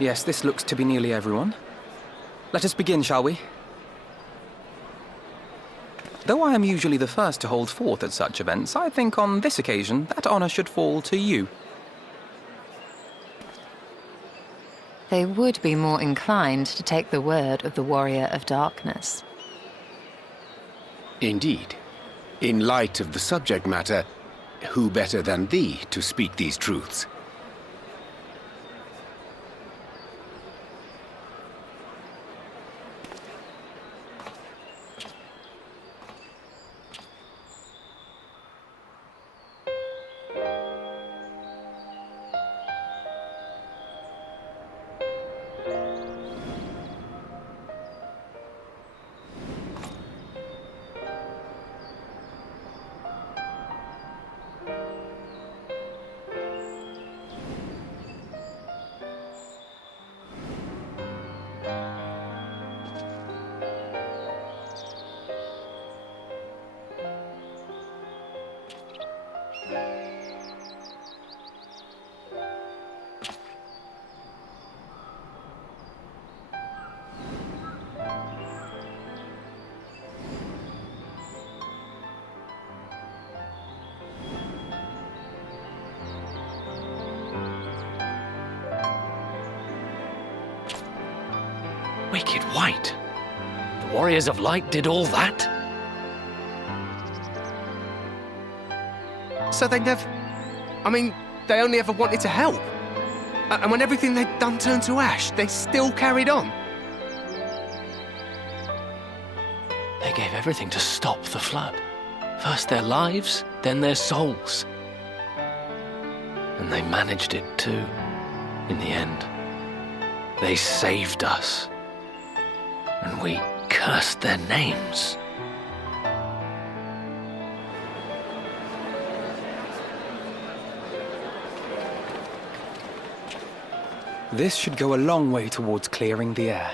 Yes, this looks to be nearly everyone. Let us begin, shall we? Though I am usually the first to hold forth at such events, I think on this occasion that honor should fall to you. They would be more inclined to take the word of the Warrior of Darkness. Indeed. In light of the subject matter, who better than thee to speak these truths? Wicked White? The Warriors of Light did all that? So they never... I mean, they only ever wanted to help. And when everything they'd done turned to ash, they still carried on. They gave everything to stop the flood. First their lives, then their souls. And they managed it too, in the end. They saved us. And we cursed their names. This should go a long way towards clearing the air.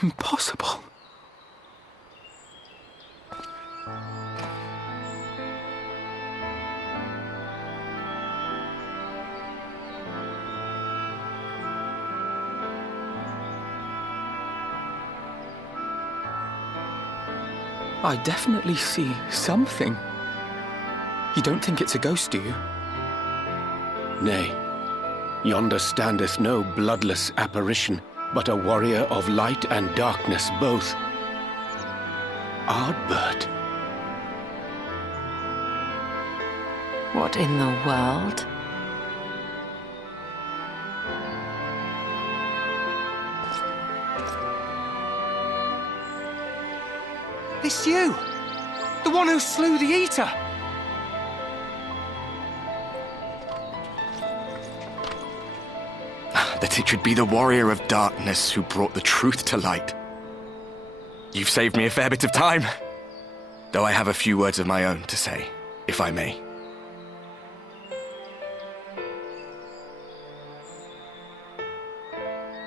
Impossible. I definitely see something. You don't think it's a ghost, do you? Nay, yonder standeth no bloodless apparition, but a warrior of light and darkness both. Ardbert. What in the world? It's you! The one who slew the Eater! That it should be the Warrior of Darkness who brought the truth to light. You've saved me a fair bit of time, though I have a few words of my own to say, if I may.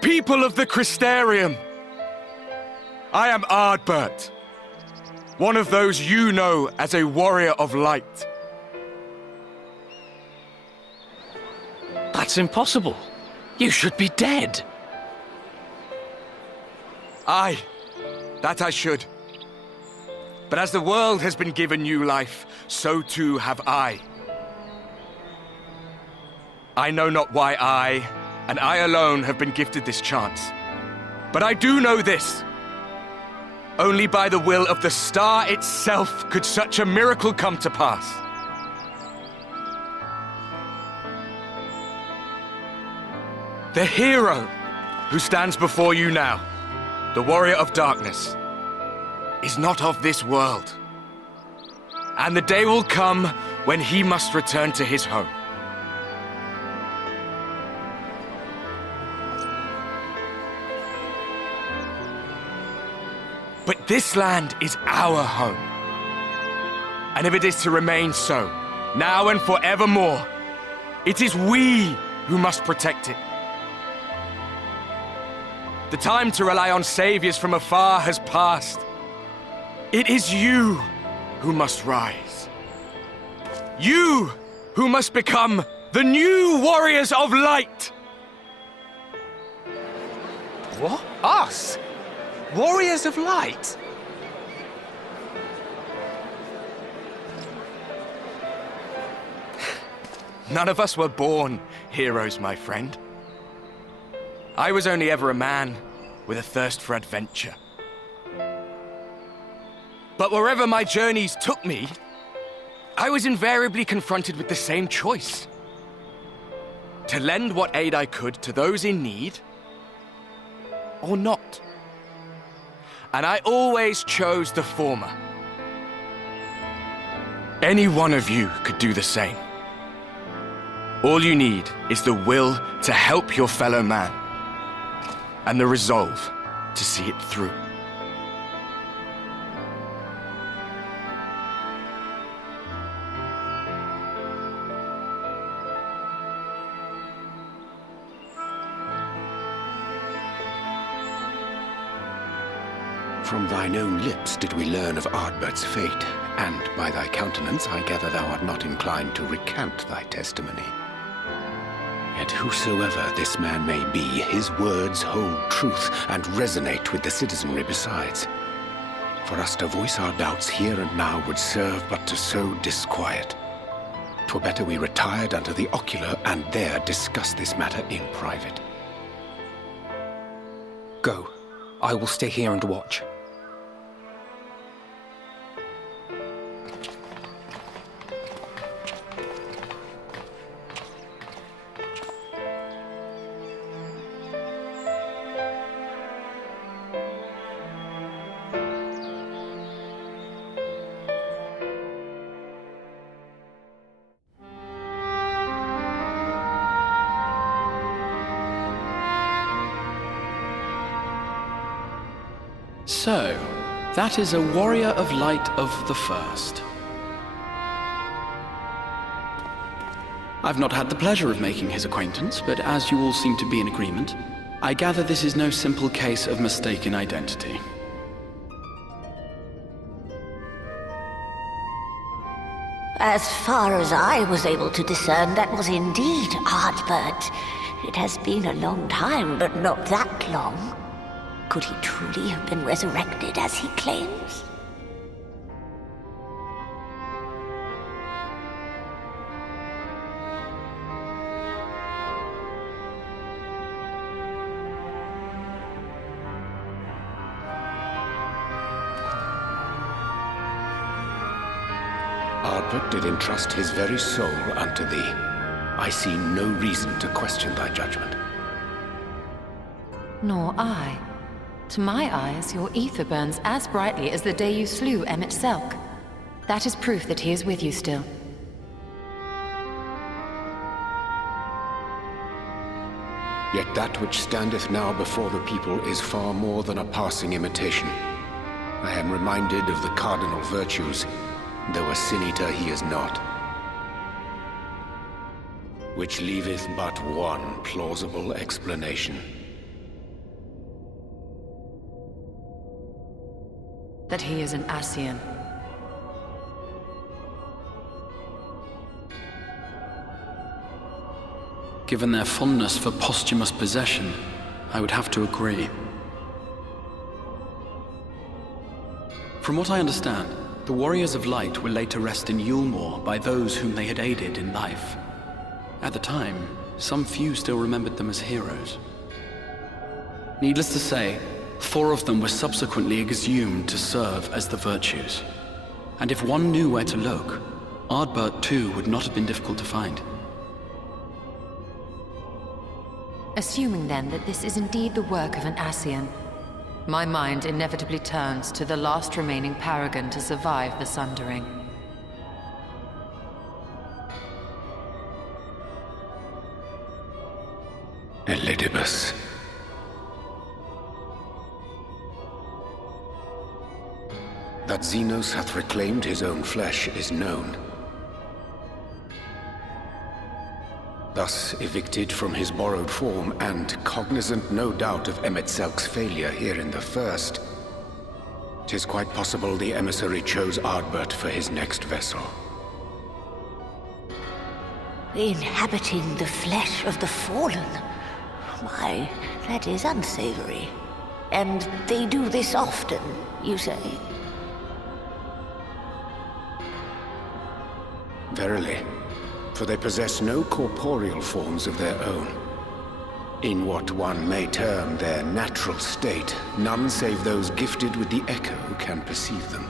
People of the Crystarium, I am Ardbert, one of those you know as a Warrior of Light. That's impossible. You should be dead. Aye, that I should. But as the world has been given new life, so too have I. I know not why I, and I alone, have been gifted this chance. But I do know this. Only by the will of the star itself could such a miracle come to pass. The hero who stands before you now, the Warrior of Darkness, is not of this world. And the day will come when he must return to his home. This land is our home. And if it is to remain so, now and forevermore, it is we who must protect it. The time to rely on saviors from afar has passed. It is you who must rise. You who must become the new warriors of light! What? Us? Warriors of Light? None of us were born heroes, my friend. I was only ever a man with a thirst for adventure. But wherever my journeys took me, I was invariably confronted with the same choice. To lend what aid I could to those in need, or not. And I always chose the former. Any one of you could do the same. All you need is the will to help your fellow man, and the resolve to see it through. From thine own lips did we learn of Ardbert's fate, and by thy countenance I gather thou art not inclined to recant thy testimony. Yet whosoever this man may be, his words hold truth and resonate with the citizenry besides. For us to voice our doubts here and now would serve but to sow disquiet. 'Twere better we retired under the ocular and there discuss this matter in private. Go. I will stay here and watch. So, that is a warrior of light of the first. I've not had the pleasure of making his acquaintance, but as you all seem to be in agreement, I gather this is no simple case of mistaken identity. As far as I was able to discern, that was indeed Ardbert. It has been a long time, but not that long. Could he truly have been resurrected as he claims? Ardbert did entrust his very soul unto thee. I see no reason to question thy judgment. Nor I. To my eyes, your ether burns as brightly as the day you slew Emmett Selk. That is proof that he is with you still. Yet that which standeth now before the people is far more than a passing imitation. I am reminded of the cardinal virtues, though a sin-eater he is not. Which leaveth but one plausible explanation. That he is an Ascian. Given their fondness for posthumous possession, I would have to agree. From what I understand, the Warriors of Light were laid to rest in Yulmore by those whom they had aided in life. At the time, some few still remembered them as heroes. Needless to say, 4 of them were subsequently exhumed to serve as the virtues. And if one knew where to look, Ardbert too would not have been difficult to find. Assuming then that this is indeed the work of an Ascian, my mind inevitably turns to the last remaining paragon to survive the Sundering. Elidibus. that Xenos hath reclaimed his own flesh is known. Thus evicted from his borrowed form, and cognizant no doubt of Emet-Selch's failure here in the First, 'tis quite possible the emissary chose Ardbert for his next vessel. Inhabiting the flesh of the fallen? My, that is unsavory. And they do this often, you say? Verily, for they possess no corporeal forms of their own. In what one may term their natural state, none save those gifted with the echo can perceive them.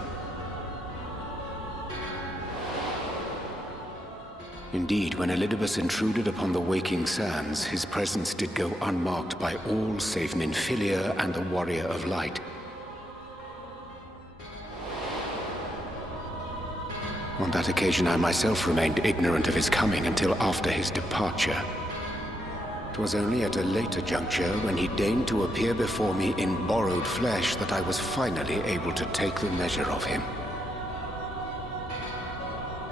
Indeed, when Elidibus intruded upon the waking sands, his presence did go unmarked by all save Minfilia and the Warrior of Light. On that occasion, I myself remained ignorant of his coming until after his departure. 'Twas only at a later juncture, when he deigned to appear before me in borrowed flesh, that I was finally able to take the measure of him.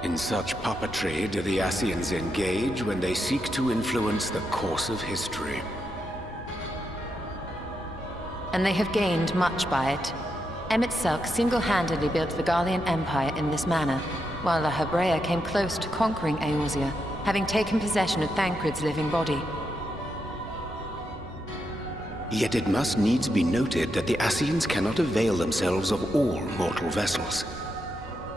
In such puppetry do the Ascians engage when they seek to influence the course of history. And they have gained much by it. Emet-Selch single-handedly built the Garlean Empire in this manner, while the Hebrea came close to conquering Eorzea, having taken possession of Thancred's living body. Yet it must needs be noted that the Ascians cannot avail themselves of all mortal vessels.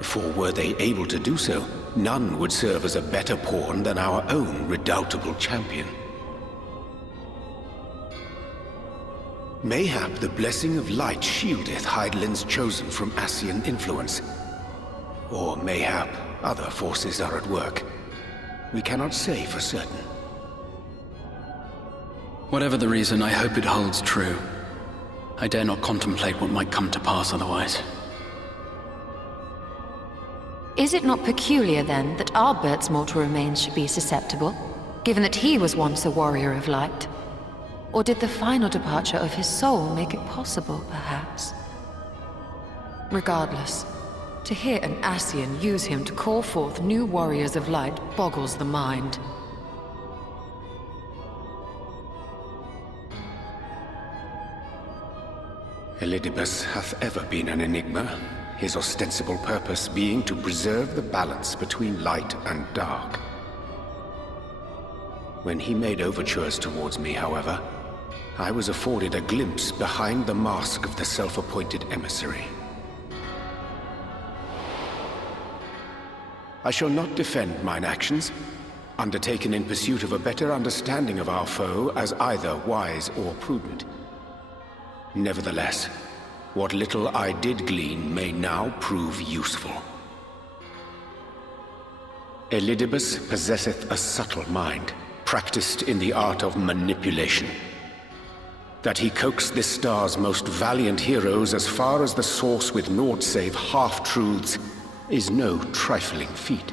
For were they able to do so, none would serve as a better pawn than our own redoubtable champion. Mayhap the blessing of light shieldeth Hydaelyn's chosen from Ascian influence. Or mayhap other forces are at work. We cannot say for certain. Whatever the reason, I hope it holds true. I dare not contemplate what might come to pass otherwise. Is it not peculiar, then, that Ardbert's mortal remains should be susceptible, given that he was once a warrior of light? Or did the final departure of his soul make it possible, perhaps? Regardless, to hear an Ascian use him to call forth new warriors of light boggles the mind. Elidibus hath ever been an enigma, his ostensible purpose being to preserve the balance between light and dark. When he made overtures towards me, however, I was afforded a glimpse behind the mask of the self-appointed emissary. I shall not defend mine actions, undertaken in pursuit of a better understanding of our foe as either wise or prudent. Nevertheless, what little I did glean may now prove useful. Elidibus possesseth a subtle mind, practiced in the art of manipulation. That he coaxed this star's most valiant heroes as far as the source with naught save half-truths is no trifling feat.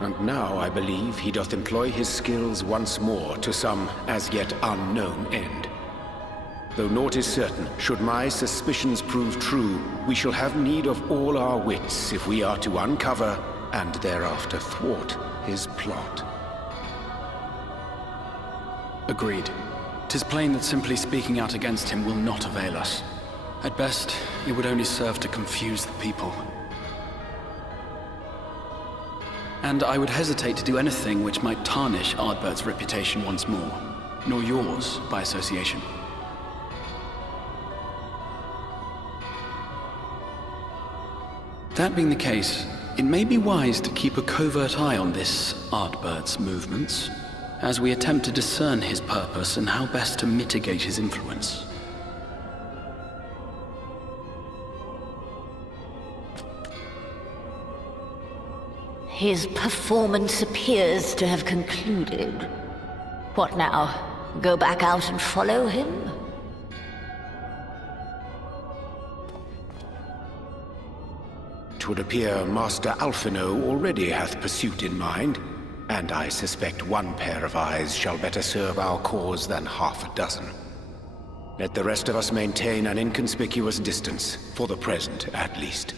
And now I believe he doth employ his skills once more to some as yet unknown end. Though naught is certain, should my suspicions prove true, we shall have need of all our wits if we are to uncover and thereafter thwart his plot. Agreed. 'Tis plain that simply speaking out against him will not avail us. At best, it would only serve to confuse the people. And I would hesitate to do anything which might tarnish Ardbert's reputation once more, nor yours by association. That being the case, it may be wise to keep a covert eye on this Ardbert's movements, as we attempt to discern his purpose and how best to mitigate his influence. His performance appears to have concluded. What now? Go back out and follow him? Twould appear Master Alphino already hath pursuit in mind, and I suspect one pair of eyes shall better serve our cause than half a dozen. Let the rest of us maintain an inconspicuous distance, for the present at least.